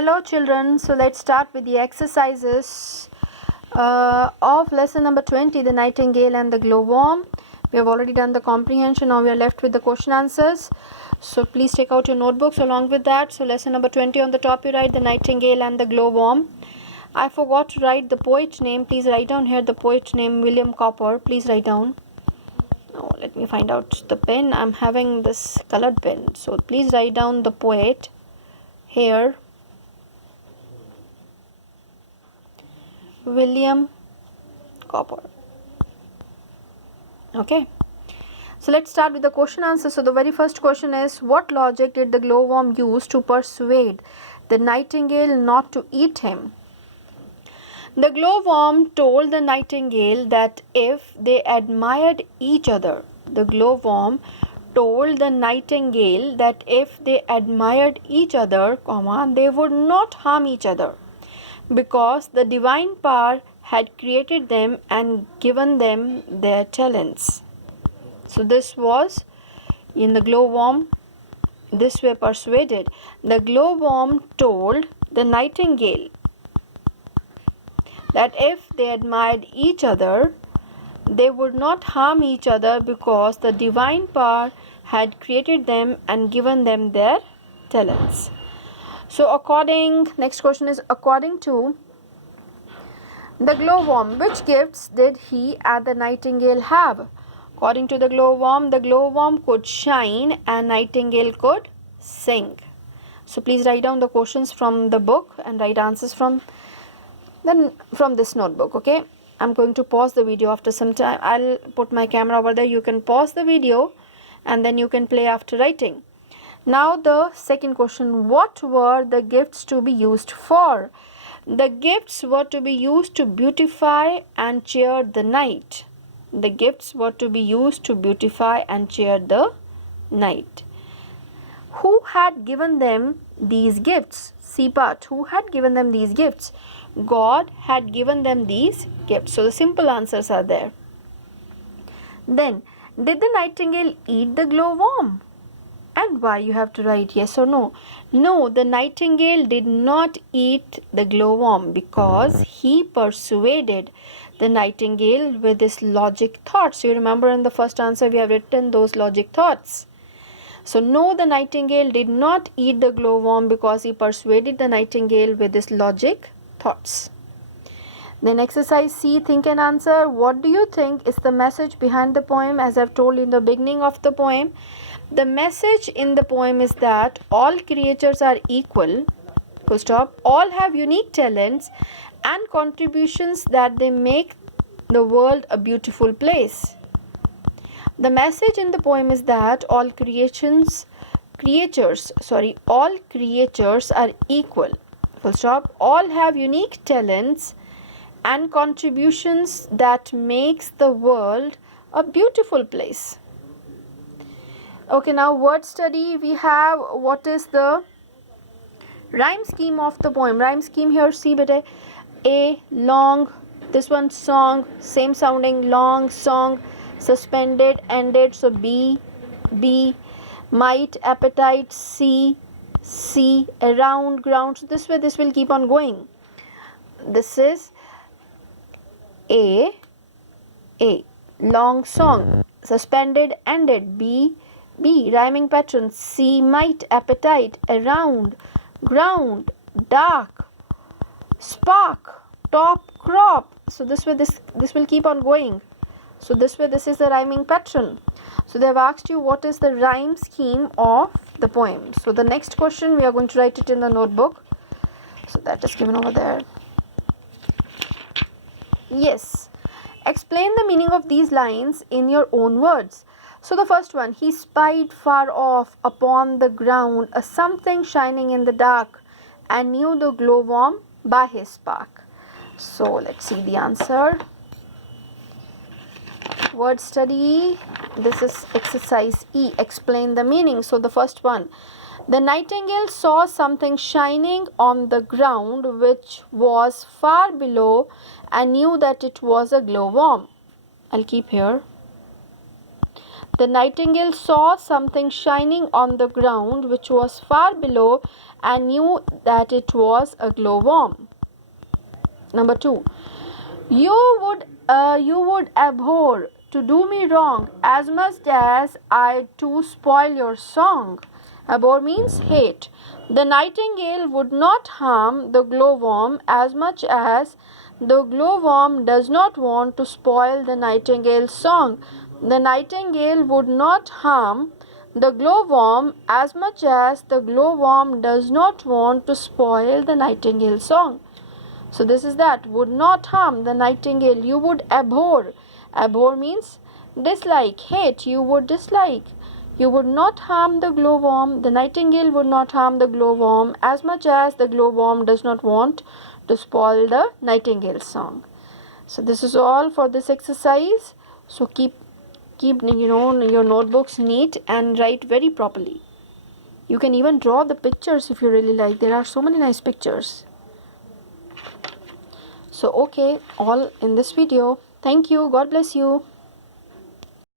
Hello children, so let's start with the exercises of lesson number 20, the nightingale and the glowworm. We have already done the comprehension, now we are left with the question answers. So please take out your notebooks along with that. So lesson number 20, on the top you write the nightingale and the glowworm. I forgot to write the poet name. Please write down here the poet name, William Cowper. Please write down. Oh, let me find out the pen. I'm having this colored pen. So please write down the poet here. William Cowper. Okay, so let's start with the question answer. So the very first question is, what logic did the glowworm use to persuade the nightingale not to eat him? The glowworm told the nightingale that if they admired each other, the glowworm told the nightingale that if they admired each other, they would not harm each other, because the divine power had created them and given them their talents. So this was in the glowworm, this way persuaded. The glowworm told the nightingale that if they admired each other, they would not harm each other, because the divine power had created them and given them their talents. So next question is, according to the glowworm, which gifts did he and the nightingale have? According to the glowworm could shine and nightingale could sing. So please write down the questions from the book and write answers from this notebook. Okay, I'm going to pause the video after some time. I'll put my camera over there. You can pause the video and then you can play after writing. Now the second question, what were the gifts to be used for? The gifts were to be used to beautify and cheer the night. The gifts were to be used to beautify and cheer the night. Who had given them these gifts? C part. Who had given them these gifts? God had given them these gifts. So the simple answers are there. Then, did the nightingale eat the glowworm? And why? You have to write yes or no. No, the nightingale did not eat the glowworm, because he persuaded the nightingale with his logic thoughts. You remember in the first answer we have written those logic thoughts. So no, the nightingale did not eat the glowworm because he persuaded the nightingale with his logic thoughts. Then exercise C, think and answer. What do you think is the message behind the poem? As I've told in the beginning of the poem, the message in the poem is that all creatures are equal, full stop, all have unique talents and contributions that they make the world a beautiful place. The message in the poem is that all creatures are equal, full stop, all have unique talents and contributions that makes the world a beautiful place. Okay, now word study. We have what is the rhyme scheme of the poem. Rhyme scheme here, see beta. A, long, this one song, same sounding, long, song, suspended, ended, so B, might, appetite, C, around, ground. So this way this will keep on going. This is A, long song, suspended, ended, B, rhyming pattern, C, might, appetite, around, ground, dark, spark, top, crop. So this way this will keep on going. So this way this is the rhyming pattern. So they have asked you what is the rhyme scheme of the poem. So the next question we are going to write it in the notebook. So that is given over there. Yes. Explain the meaning of these lines in your own words. So the first one, he spied far off upon the ground a something shining in the dark and knew the glowworm by his spark. So let's see the answer. Word study. This is exercise E. Explain the meaning. So the first one, the nightingale saw something shining on the ground which was far below and knew that it was a glowworm. I'll keep here. The nightingale saw something shining on the ground which was far below and knew that it was a glowworm. Number 2. You would abhor to do me wrong as much as I to spoil your song. Abhor means hate. The nightingale would not harm the glowworm as much as the glowworm does not want to spoil the nightingale's song. The nightingale would not harm the glowworm as much as the glowworm does not want to spoil the nightingale's song. So this is that, would not harm the nightingale. You would abhor. Abhor means dislike, hate. You would dislike. You would not harm the glowworm. The nightingale would not harm the glowworm as much as the glowworm does not want to spoil the nightingale's song. So this is all for this exercise. So keep your notebooks neat and write very properly. You can even draw the pictures if you really like. There are so many nice pictures. So okay, all in this video. Thank you. God bless you.